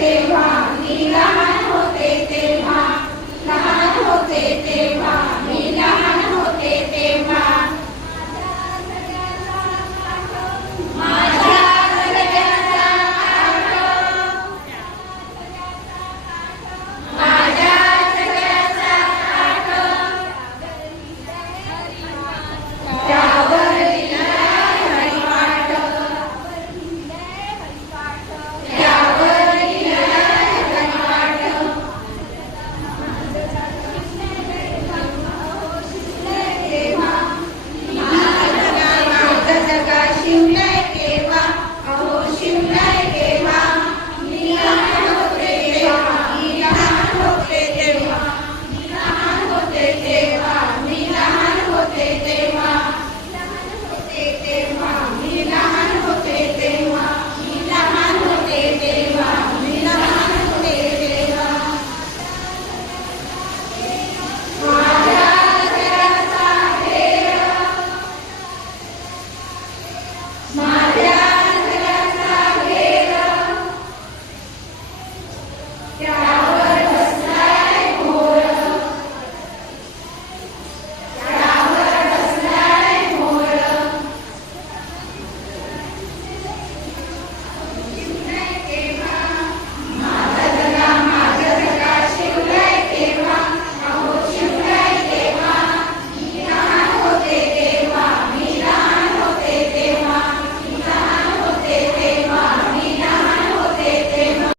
तेव्हा मी लहान होते तेव्हा लहान होते तेव्हा.